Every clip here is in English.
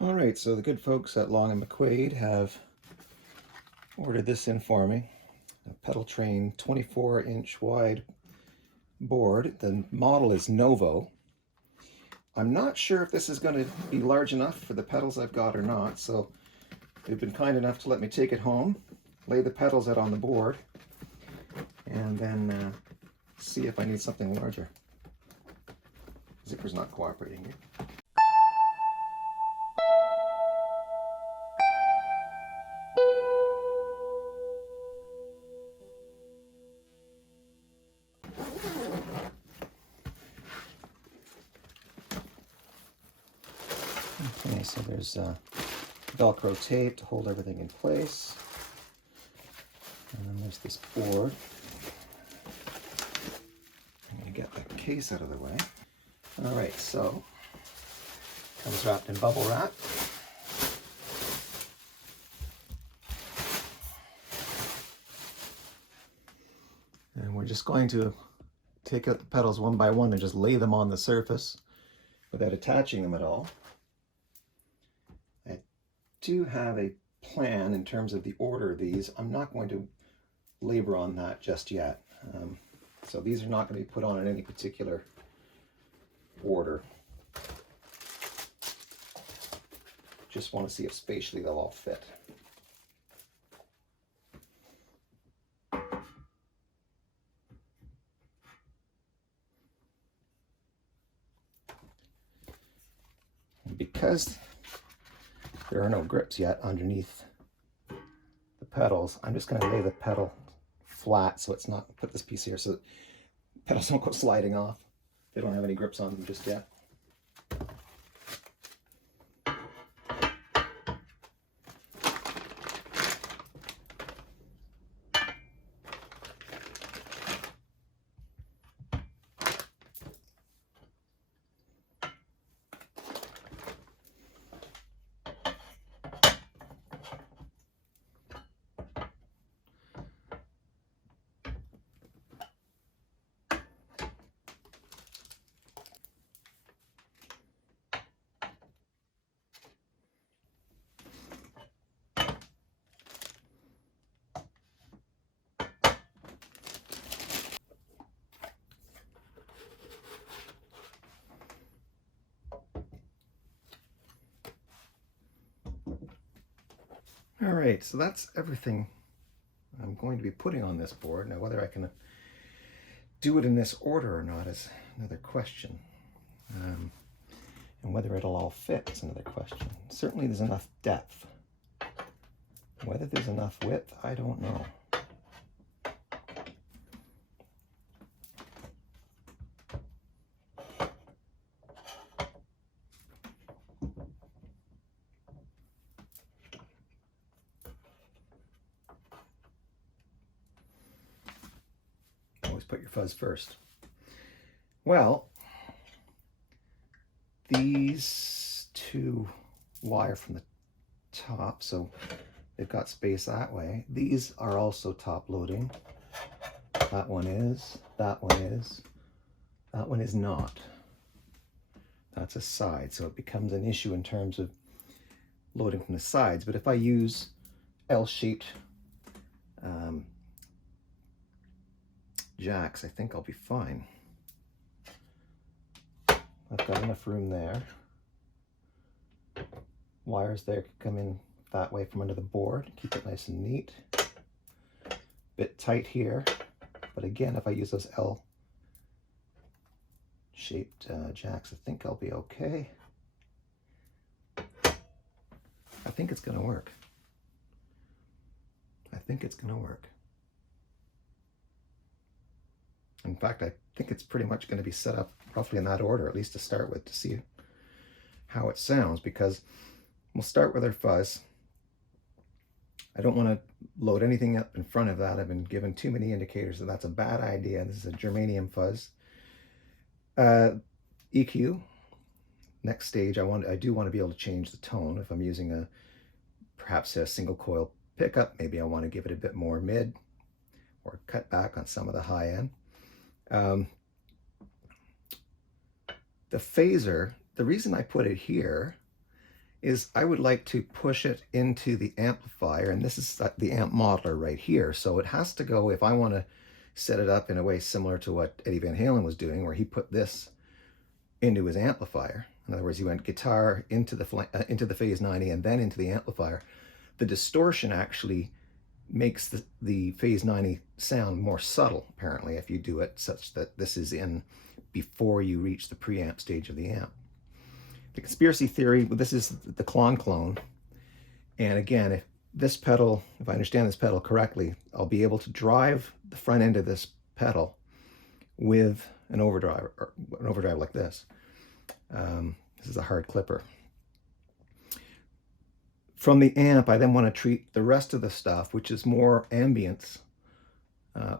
All right, so the good folks at Long and McQuaid have ordered this in for me. A Pedaltrain 24-inch wide board. The model is Novo. I'm not sure if this is going to be large enough for the pedals I've got or not, so they've been kind enough to let me take it home, lay the pedals out on the board, and then see if I need something larger. Zipper's not cooperating here. Okay, so there's Velcro tape to hold everything in place. And then there's this board. I'm going to get the case out of the way. All right, so comes wrapped in bubble wrap. And we're just going to take out the pedals one by one and just lay them on the surface without attaching them at all. I do have a plan in terms of the order of these. I'm not going to labor on that just yet. So these are not going to be put on in any particular order. Just want to see if spatially they'll all fit. And because there are no grips yet underneath the pedals, I'm just going to lay the pedal flat so it's not, put this piece here so that pedals don't go sliding off. They don't have any grips on them just yet. All right, so that's everything I'm going to be putting on this board. Now, whether I can do it in this order or not is another question. And whether it'll all fit is another question. Certainly there's enough depth. Whether there's enough width, I don't know. Always put your fuzz first. Well, these two wire from the top, so they've got space that way. These are also top loading. That one is, that one is, that one is not. That's a side, so it becomes an issue in terms of loading from the sides. But if I use L-shaped jacks, I think I'll be fine. I've got enough room there. Wires there could come in that way from under the board, keep it nice and neat. Bit tight here, but again, if I use those L-shaped jacks, I think I'll be okay. I think it's gonna work. I think it's gonna work. In fact, I think it's pretty much going to be set up roughly in that order, at least to start with, to see how it sounds, because we'll start with our fuzz. I don't want to load anything up in front of that. I've been given too many indicators that that's a bad idea. This is a germanium fuzz. EQ, next stage, I do want to be able to change the tone. If I'm using perhaps a single coil pickup, maybe I want to give it a bit more mid or cut back on some of the high end. The phaser, the reason I put it here is I would like to push it into the amplifier, and this is the amp modeler right here. So it has to go, if I want to set it up in a way similar to what Eddie Van Halen was doing, where he put this into his amplifier. In other words, he went guitar into the Phase 90 and then into the amplifier. The distortion actually makes the Phase 90 sound more subtle, apparently, if you do it such that this is in before you reach the preamp stage of the amp. The conspiracy theory, this is the clone. And again, if this pedal, if I understand this pedal correctly, I'll be able to drive the front end of this pedal with an overdrive, or an overdrive like this. This is a hard clipper. From the amp, I then want to treat the rest of the stuff, which is more ambience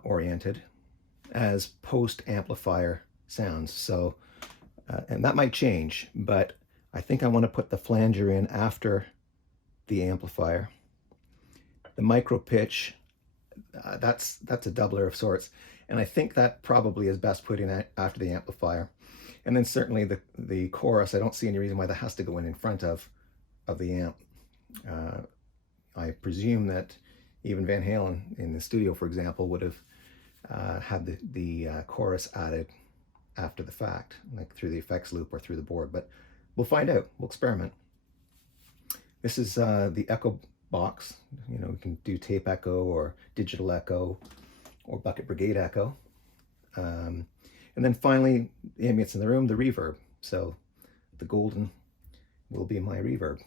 oriented, as post-amplifier sounds. So, and that might change, but I think I want to put the flanger in after the amplifier. The micro pitch, that's a doubler of sorts, and I think that probably is best put in after the amplifier. And then certainly the chorus, I don't see any reason why that has to go in front of the amp. I presume that even Van Halen in the studio, for example, would have had the chorus added after the fact, like through the effects loop or through the board, but we'll find out. We'll experiment. This is the echo box. You know, we can do tape echo or digital echo or bucket brigade echo. And then finally, the ambience in the room, the reverb. So the golden will be my reverb.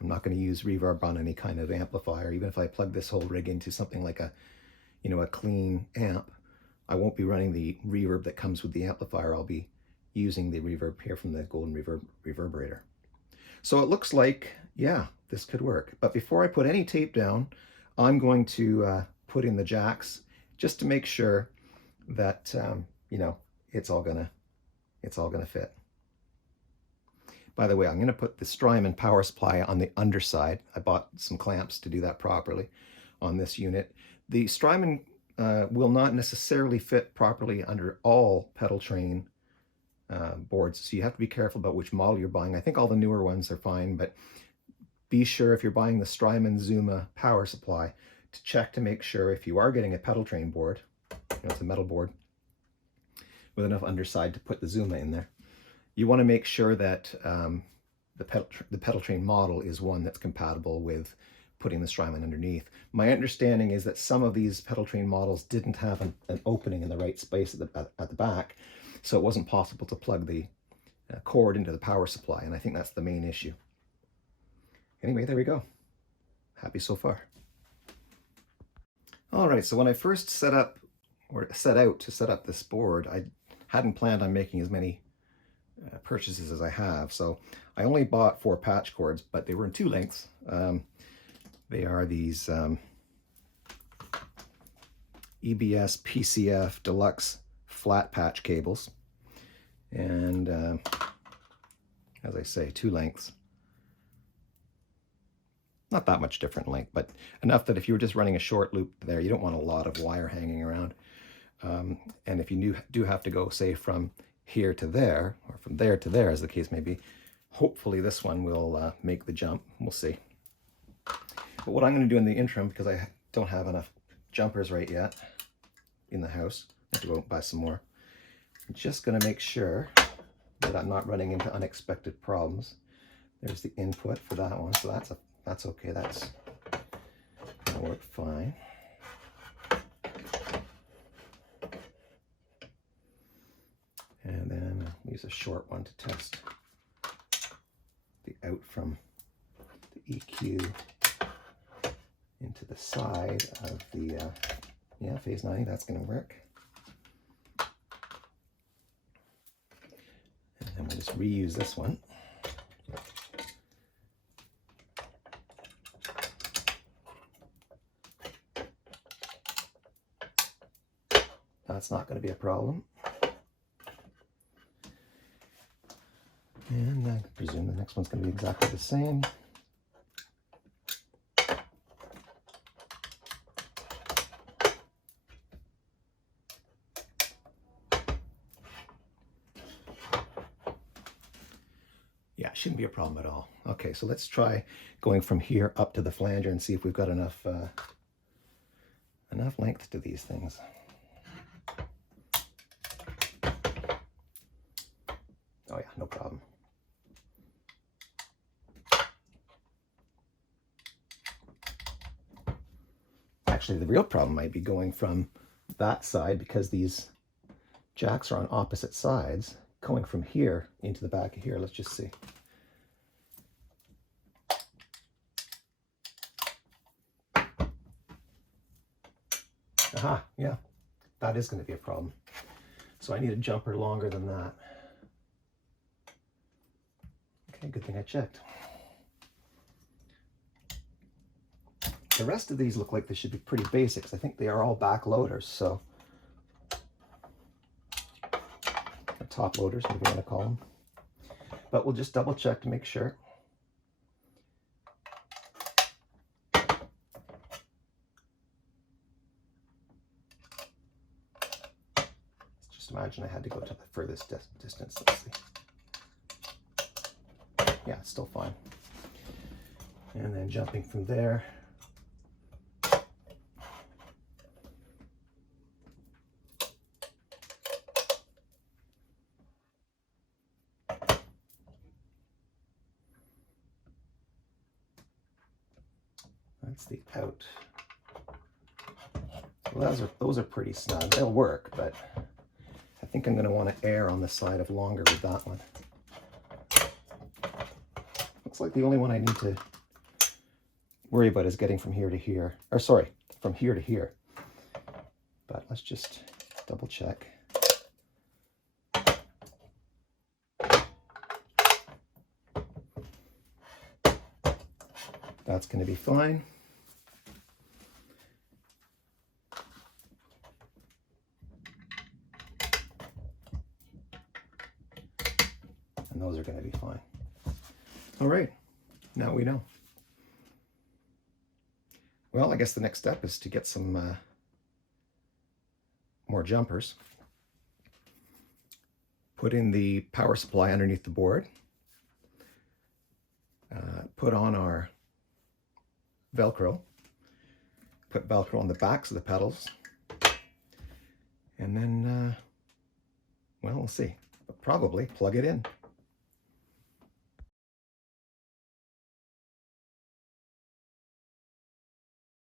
I'm not going to use reverb on any kind of amplifier. Even if I plug this whole rig into something like a clean amp, I won't be running the reverb that comes with the amplifier. I'll be using the reverb here from the golden reverberator. So it looks like, yeah, this could work. But before I put any tape down, I'm going to put in the jacks just to make sure that it's all gonna fit. By the way, I'm going to put the Strymon power supply on the underside. I bought some clamps to do that properly on this unit. The Strymon will not necessarily fit properly under all Pedaltrain boards, so you have to be careful about which model you're buying. I think all the newer ones are fine, but be sure if you're buying the Strymon Zuma power supply to check to make sure if you are getting a Pedaltrain board, it's a metal board with enough underside to put the Zuma in there. You want to make sure that the Pedaltrain model is one that's compatible with putting the Strymon underneath. My understanding is that some of these Pedaltrain models didn't have an opening in the right space at the back, so it wasn't possible to plug the cord into the power supply, and I think that's the main issue. Anyway, there we go. Happy so far. All right, so when I first set out to set up this board, I hadn't planned on making as many purchases as I have, so I only bought 4 patch cords, but they were in 2 lengths. They are these EBS PCF Deluxe flat patch cables, and as I say, 2 lengths. Not that much different length, but enough that if you were just running a short loop there, you don't want a lot of wire hanging around. And if you do have to go, say, from here to there, or from there to there, as the case may be, hopefully this one will make the jump. We'll see. But what I'm going to do in the interim, because I don't have enough jumpers right yet in the house, I have to go buy some more. I'm just going to make sure that I'm not running into unexpected problems. There's the input for that one, so that's okay. That's going to work fine. And then I'll use a short one to test the out from the EQ into the side of the Phase 90. That's going to work. And then we'll just reuse this one. That's not going to be a problem. And I presume the next one's going to be exactly the same. shouldn't be a problem at all. Okay, so let's try going from here up to the flanger and see if we've got enough enough length to these things. Oh yeah, no problem. Actually, the real problem might be going from that side, because these jacks are on opposite sides, going from here into the back of here. Let's just see. Aha, yeah, that is going to be a problem. So I need a jumper longer than that. Okay, good thing I checked. The rest of these look like they should be pretty basics. I think they are all back loaders, so or top loaders, whatever you want to call them. But we'll just double check to make sure. Just imagine I had to go to the furthest distance. Let's see. Yeah, it's still fine. And then jumping from there. That's the out. Well, those are pretty snug. They'll work, but I think I'm going to want to err on the side of longer with that one. Looks like the only one I need to worry about is getting from here to here. Or sorry, from here to here. But let's just double check. That's going to be fine. And those are going to be fine. All right, now we know. Well, I guess the next step is to get some more jumpers. Put in the power supply underneath the board. Put on our Velcro. Put Velcro on the backs of the pedals. And then, well, we'll see. But probably plug it in.